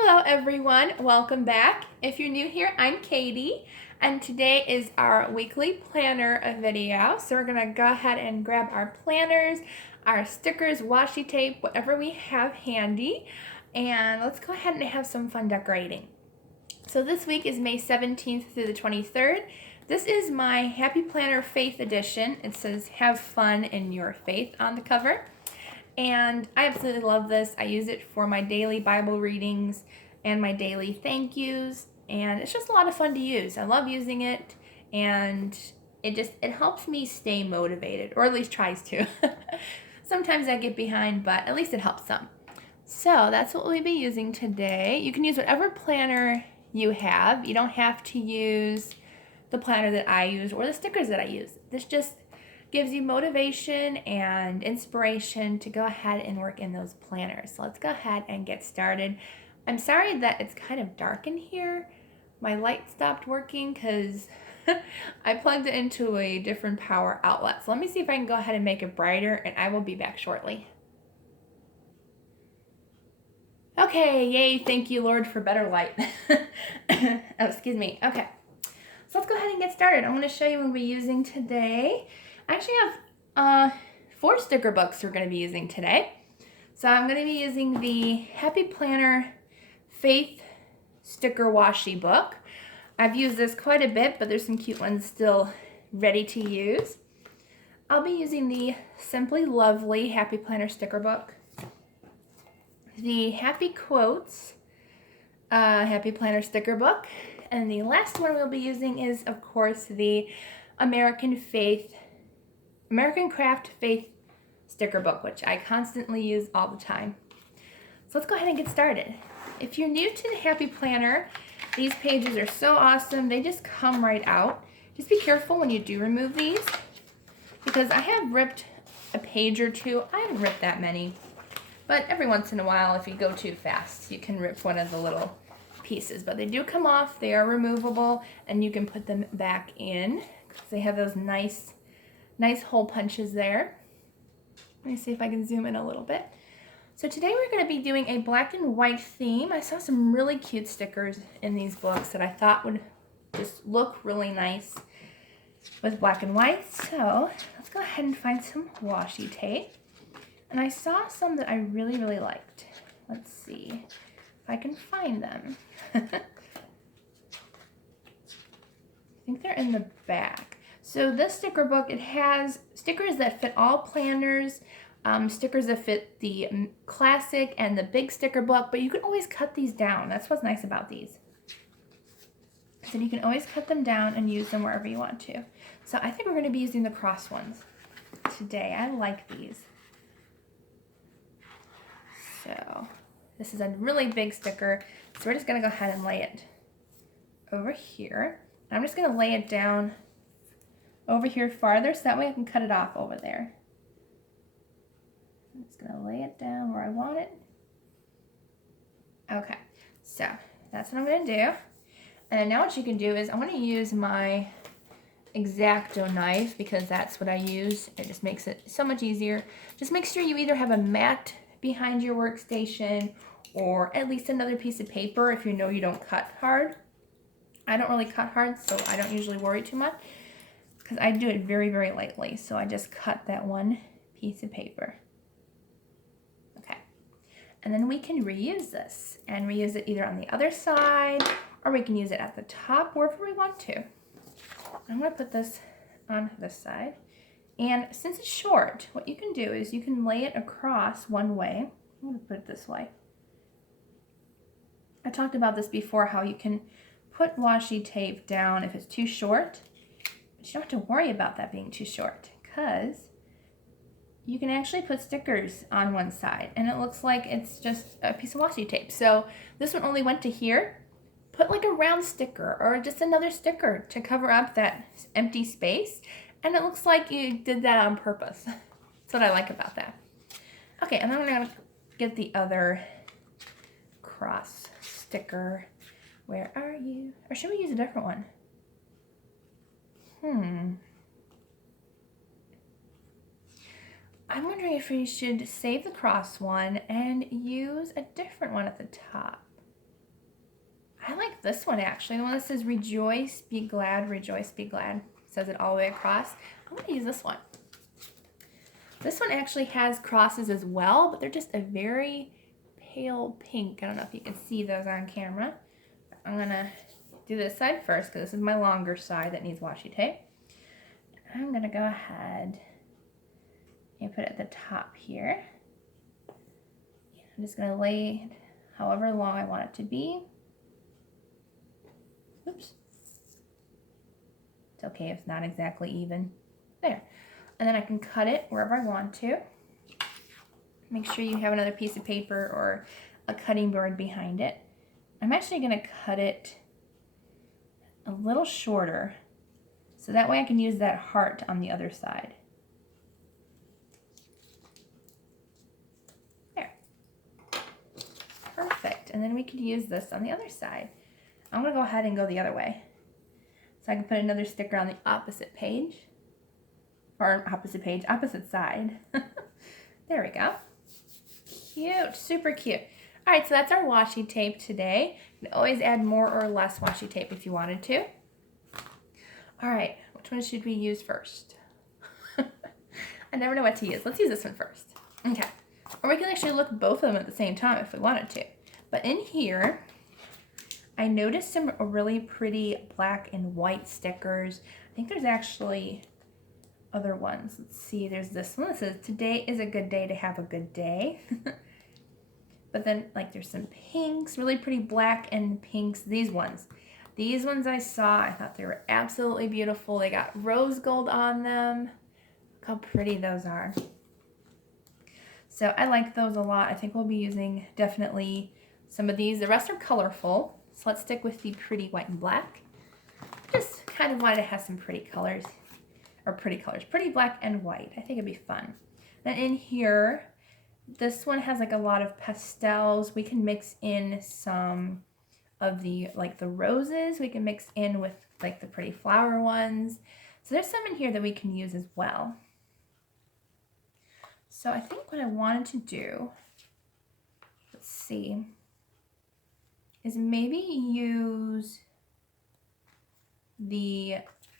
Hello everyone, welcome back. If you're new here, I'm Katie, and today is our weekly planner video. So we're gonna go ahead and grab our planners, our stickers, washi tape, whatever we have handy, and let's go ahead and have some fun decorating. So this week is May 17th through the 23rd. This is my Happy Planner Faith Edition. It says, "Have fun in your faith" on the cover. And I absolutely love this. I use it for my daily Bible readings and my daily thank yous. And it's just a lot of fun to use. I love using it, and it helps me stay motivated, or at least tries to. Sometimes I get behind, but at least it helps some. So that's what we'll be using today. You can use whatever planner you have. You don't have to use the planner that I use or the stickers that I use. This just gives you motivation and inspiration to go ahead and work in those planners. So let's go ahead and get started. I'm sorry that it's kind of dark in here. My light stopped working because I plugged it into a different power outlet. So let me see if I can go ahead and make it brighter, and I will be back shortly. Okay, yay, thank you, Lord, for better light. Oh, excuse me. Okay, so let's go ahead and get started. I'm going to show you what we'll be using today. I actually have 4 sticker books we're going to be using today. So I'm going to be using the Happy Planner Faith Sticker Washi Book. I've used this quite a bit, but there's some cute ones still ready to use. I'll be using the Simply Lovely Happy Planner Sticker Book, the Happy Quotes Happy Planner Sticker Book, and the last one we'll be using is, of course, the American Craft Faith Sticker Book, which I constantly use all the time. So let's go ahead and get started. If you're new to the Happy Planner, these pages are so awesome. They just come right out. Just be careful when you do remove these, because I have ripped a page or two. I haven't ripped that many, but every once in a while, if you go too fast, you can rip one of the little pieces. But they do come off. They are removable, and you can put them back in because they have those nice hole punches there. Let me see if I can zoom in a little bit. So today we're going to be doing a black and white theme. I saw some really cute stickers in these books that I thought would just look really nice with black and white. So let's go ahead and find some washi tape. And I saw some that I really liked. Let's see if I can find them. I think they're in the back. So this sticker book, it has stickers that fit all planners, stickers that fit the classic and the big sticker book, but you can always cut these down. That's what's nice about these. So you can always cut them down and use them wherever you want to. So I think we're going to be using the cross ones today. I like these. So this is a really big sticker, so we're just going to go ahead and lay it over here. I'm just going to lay it down over here farther, so that way I can cut it off over there. I'm just going to lay it down where I want it. Okay, so that's what I'm going to do. And now what you can do is I'm going to use my X-Acto knife, because that's what I use. It just makes it so much easier. Just make sure you either have a mat behind your workstation or at least another piece of paper if you know you don't cut hard. I don't really cut hard, so I don't usually worry too much, because I do it very lightly. So I just cut that one piece of paper. Okay. And then we can reuse this and reuse it either on the other side, or we can use it at the top, wherever we want to. I'm going to put this on this side. And since it's short, what you can do is you can lay it across one way. I'm going to put it this way. I talked about this before, how you can put washi tape down if it's too short. But you don't have to worry about that being too short, because you can actually put stickers on one side and it looks like it's just a piece of washi tape. So this one only went to here. Put like a round sticker or just another sticker to cover up that empty space, and it looks like you did that on purpose. That's what I like about that. Okay, and then I'm going to get the other cross sticker. Where are you? Or should we use a different one? I'm wondering if we should save the cross one and use a different one at the top. I like this one actually, the one that says rejoice, be glad, rejoice, be glad. It says it all the way across. I'm going to use this one. This one actually has crosses as well, but they're just a very pale pink. I don't know if you can see those on camera. I'm going to do this side first because this is my longer side that needs washi tape. I'm going to go ahead and put it at the top here. I'm just going to lay it however long I want it to be. Oops. It's okay if it's not exactly even. There. And then I can cut it wherever I want to. Make sure you have another piece of paper or a cutting board behind it. I'm actually going to cut it a little shorter so that way I can use that heart on the other side. There. Perfect. And then we could use this on the other side. I'm going to go ahead and go the other way. So I can put another sticker on the opposite page. Or opposite side. There we go. Cute, super cute. All right, so that's our washi tape today. You can always add more or less washi tape if you wanted to. All right, which one should we use first? I never know what to use. Let's use this one first. Okay, or we can actually look at both of them at the same time if we wanted to. But in here, I noticed some really pretty black and white stickers. I think there's actually other ones. Let's see, there's this one that says, today is a good day to have a good day. But then, like, there's some pinks, really pretty black and pinks. These ones I saw, I thought they were absolutely beautiful. They got rose gold on them. Look how pretty those are. So I like those a lot. I think we'll be using definitely some of these. The rest are colorful, so let's stick with the pretty white and black. Just kind of wanted to have some pretty colors, or pretty black and white. I think it'd be fun. Then in here, this one has like a lot of pastels. We can mix in some of the, like the roses, we can mix in with like the pretty flower ones. So there's some in here that we can use as well. So I think what I wanted to do, let's see, is maybe use the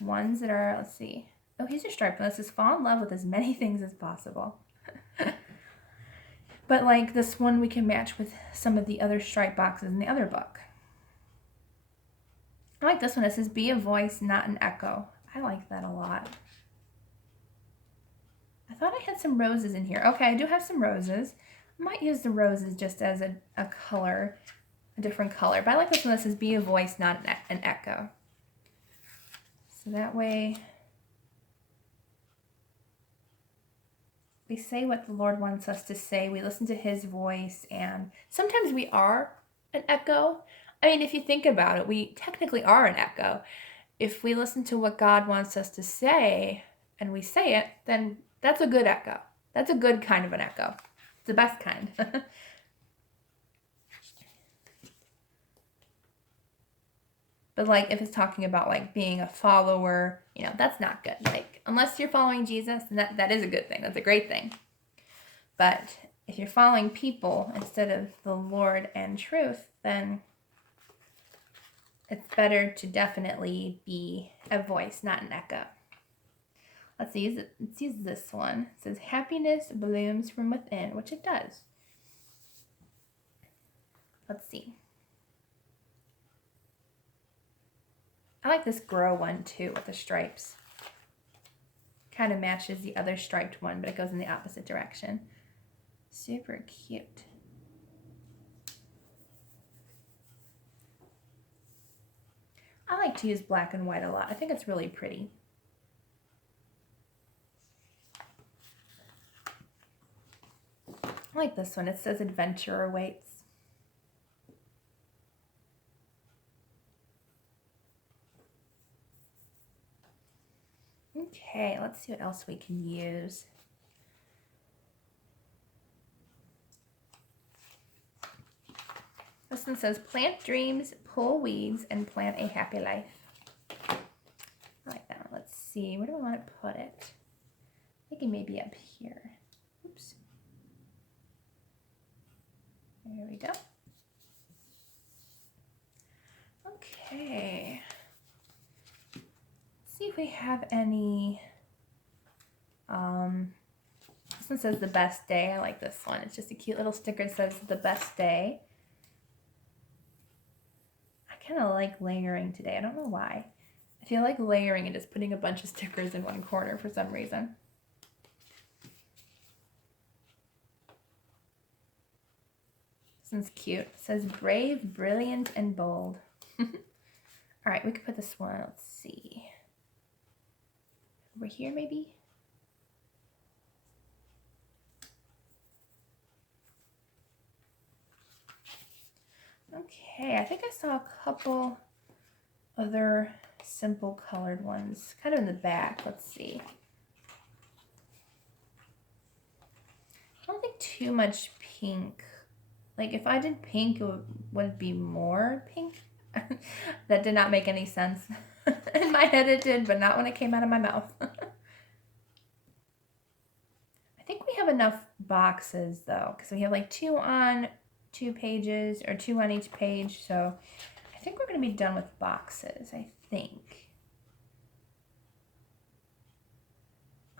ones that are, let's see. Oh, here's your stripe. This is fall in love with as many things as possible. But like this one we can match with some of the other stripe boxes in the other book. I like this one. It says, be a voice, not an echo. I like that a lot. I thought I had some roses in here. Okay, I do have some roses. I might use the roses just as a color, a different color. But I like this one that says, be a voice, not an echo. So that way we say what the Lord wants us to say. We listen to his voice, and sometimes we are an echo. I mean, if you think about it, we technically are an echo. If we listen to what God wants us to say and we say it, then that's a good echo. That's a good kind of an echo. It's the best kind. But like if it's talking about like being a follower, you know, that's not good. Like unless you're following Jesus, then that is a good thing. That's a great thing. But if you're following people instead of the Lord and truth, then it's better to definitely be a voice, not an echo. Let's use this one. It says, happiness blooms from within, which it does. Let's see. I like this grow one too with the stripes. Kind of matches the other striped one, but it goes in the opposite direction. Super cute. I like to use black and white a lot. I think it's really pretty. I like this one. It says adventure awaits. Okay, let's see what else we can use. This one says, plant dreams, pull weeds, and plant a happy life. I like that one. Let's see, where do I want to put it? Thinking maybe up here. Oops. There we go. Okay. Let's see if we have any. This one says the best day. I like this one. It's just a cute little sticker that says the best day. I kind of like layering today. I don't know why. I feel like layering and just putting a bunch of stickers in one corner for some reason. This one's cute. It says brave, brilliant, and bold. All right, we could put this one, let's see. Over here, maybe? Okay, I think I saw a couple other simple colored ones, kind of in the back. Let's see. I don't think too much pink. Like if I did pink, would it be more pink? That did not make any sense. In my head it did, but not when it came out of my mouth. I think we have enough boxes though, because we have like 2 on 2 pages, or 2 on each page, so I think we're going to be done with boxes, I think.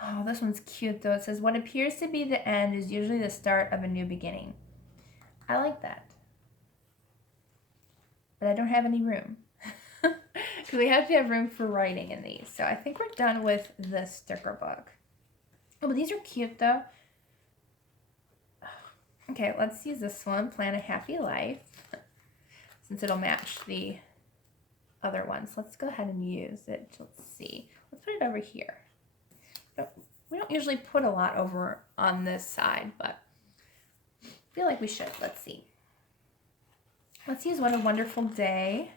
Oh, this one's cute though. It says, what appears to be the end is usually the start of a new beginning. I like that. But I don't have any room. Because we have to have room for writing in these. So I think we're done with the sticker book. Oh, but these are cute though. Okay, let's use this one, Plan a Happy Life. Since it'll match the other ones. Let's go ahead and use it. Let's see. Let's put it over here. We don't usually put a lot over on this side, but I feel like we should. Let's see. Let's use What a Wonderful Day.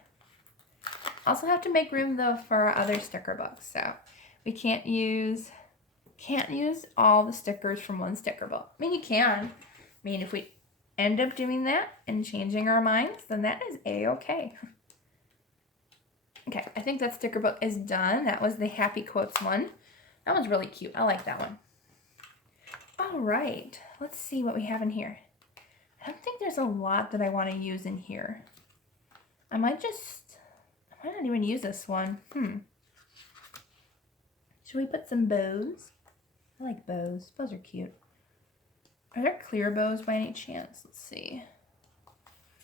Also have to make room though for our other sticker books. So we can't use all the stickers from one sticker book. I mean, you can. I mean, if we end up doing that and changing our minds, then that is a-okay. Okay, I think that sticker book is done. That was the Happy Quotes one. That one's really cute. I like that one. All right, let's see what we have in here. I don't think there's a lot that I want to use in here. I might not even use this one. Should we put some bows? I like bows. Bows are cute. Are there clear bows by any chance? Let's see.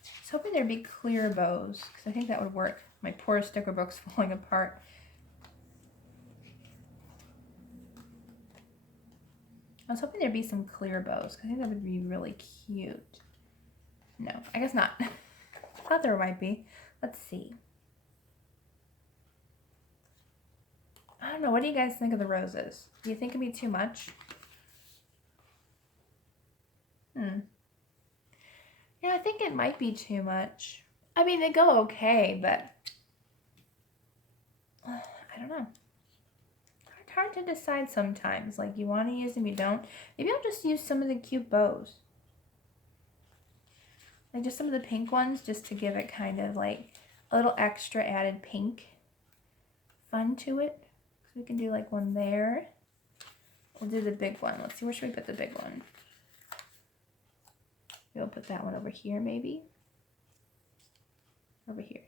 I was hoping there'd be clear bows, because I think that would work. My poor sticker book's falling apart. I was hoping there'd be some clear bows, because I think that would be really cute. No, I guess not. I thought there might be. Let's see. I don't know. What do you guys think of the roses? Do you think it'd be too much? Yeah, I think it might be too much. I mean, they go okay, but I don't know. It's hard to decide sometimes. Like, you want to use them, you don't. Maybe I'll just use some of the cute bows. Like, just some of the pink ones, just to give it kind of like a little extra added pink fun to it. So we can do like one there. We'll do the big one. Let's see, where should we put the big one? We'll put that one over here, maybe. Over here.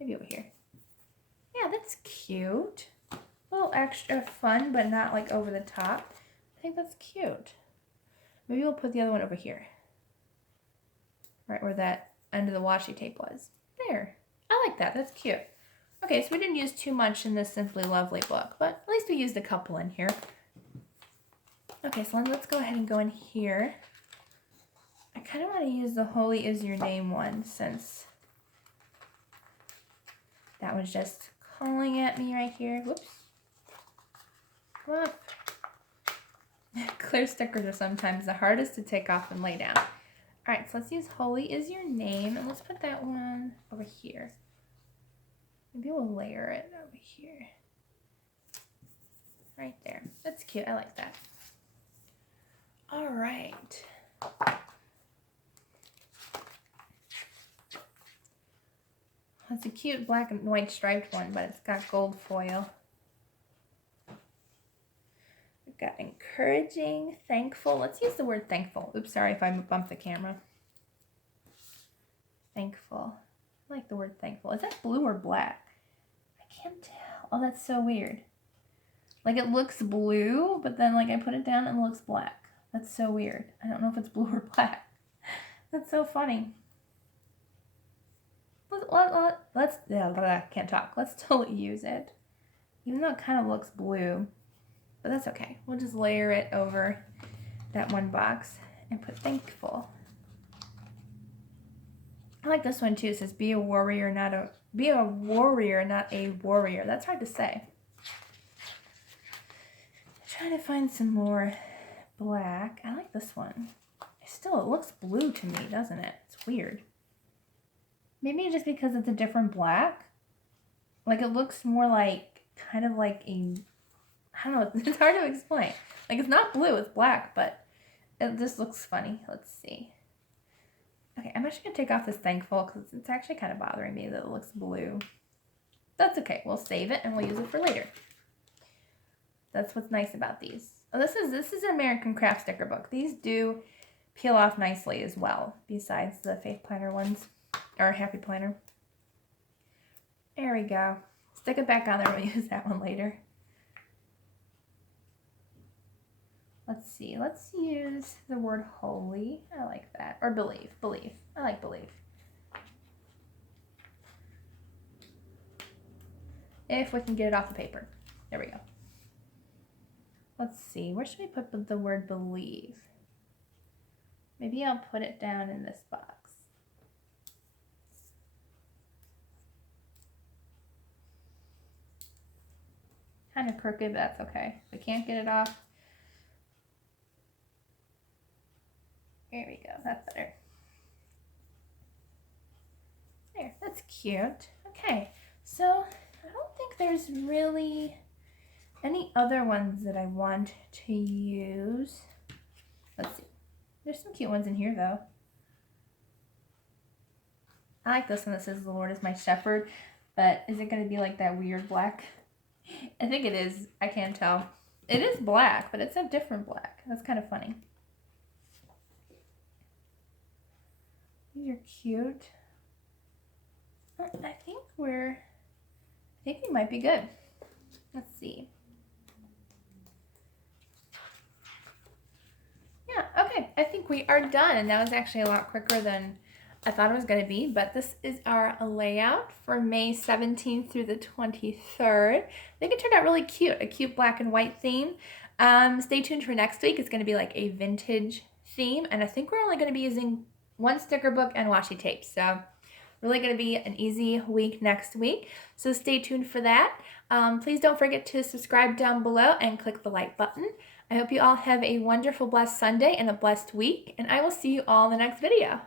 Maybe over here. Yeah, that's cute. A little extra fun, but not like over the top. I think that's cute. Maybe we'll put the other one over here. Right where that end of the washi tape was. There. I like that. That's cute. Okay, so we didn't use too much in this Simply Lovely book, but at least we used a couple in here. Okay, so let's go ahead and go in here. I kind of want to use the Holy Is Your Name one, since that was just calling at me right here. Whoops. Come on. Clear stickers are sometimes the hardest to take off and lay down. Alright, so let's use Holy Is Your Name, and let's put that one over here. Maybe we'll layer it over here. Right there. That's cute. I like that. Alright. It's a cute black and white striped one, but it's got gold foil. We've got encouraging, thankful. Let's use the word thankful. Oops, sorry if I bumped the camera. Thankful. I like the word thankful. Is that blue or black? I can't tell. Oh, that's so weird. Like it looks blue, but then like I put it down and it looks black. That's so weird. I don't know if it's blue or black. That's so funny. I can't talk. Let's still use it. Even though it kind of looks blue, but that's okay. We'll just layer it over that one box and put thankful. I like this one too. It says be a warrior, not a warrior. That's hard to say. I'm trying to find some more black. I like this one. Still, it looks blue to me, doesn't it? It's weird. Maybe just because it's a different black. Like it looks more like, kind of like a, I don't know, it's hard to explain. Like it's not blue, it's black, but it just looks funny. Let's see. Okay, I'm actually going to take off this thankful because it's actually kind of bothering me that it looks blue. That's okay. We'll save it and we'll use it for later. That's what's nice about these. Oh, this is an American Craft sticker book. These do peel off nicely as well, besides the Faith Planner ones, or Happy Planner. There we go. Stick it back on there. We'll use that one later. Let's see. Let's use the word holy. I like that. Or believe. Believe. I like believe. If we can get it off the paper. There we go. Let's see. Where should we put the word believe? Maybe I'll put it down in this box. Kind of crooked, but that's okay. If I can't get it off. There we go. That's better. There. That's cute. Okay. So I don't think there's really any other ones that I want to use. Let's see. There's some cute ones in here though. I like this one that says the Lord is my shepherd, but is it going to be like that weird black? I think it is. I can't tell. It is black, but it's a different black. That's kind of funny. These are cute. I think we might be good. Let's see. Yeah, okay. I think we are done. And that was actually a lot quicker than I thought it was going to be. But this is our layout for May 17th through the 23rd. I think it turned out really cute. A cute black and white theme. Stay tuned for next week. It's going to be like a vintage theme. And I think we're only going to be using one sticker book and washi tape. So really going to be an easy week next week. So stay tuned for that. Please don't forget to subscribe down below and click the like button. I hope you all have a wonderful, blessed Sunday and a blessed week. And I will see you all in the next video.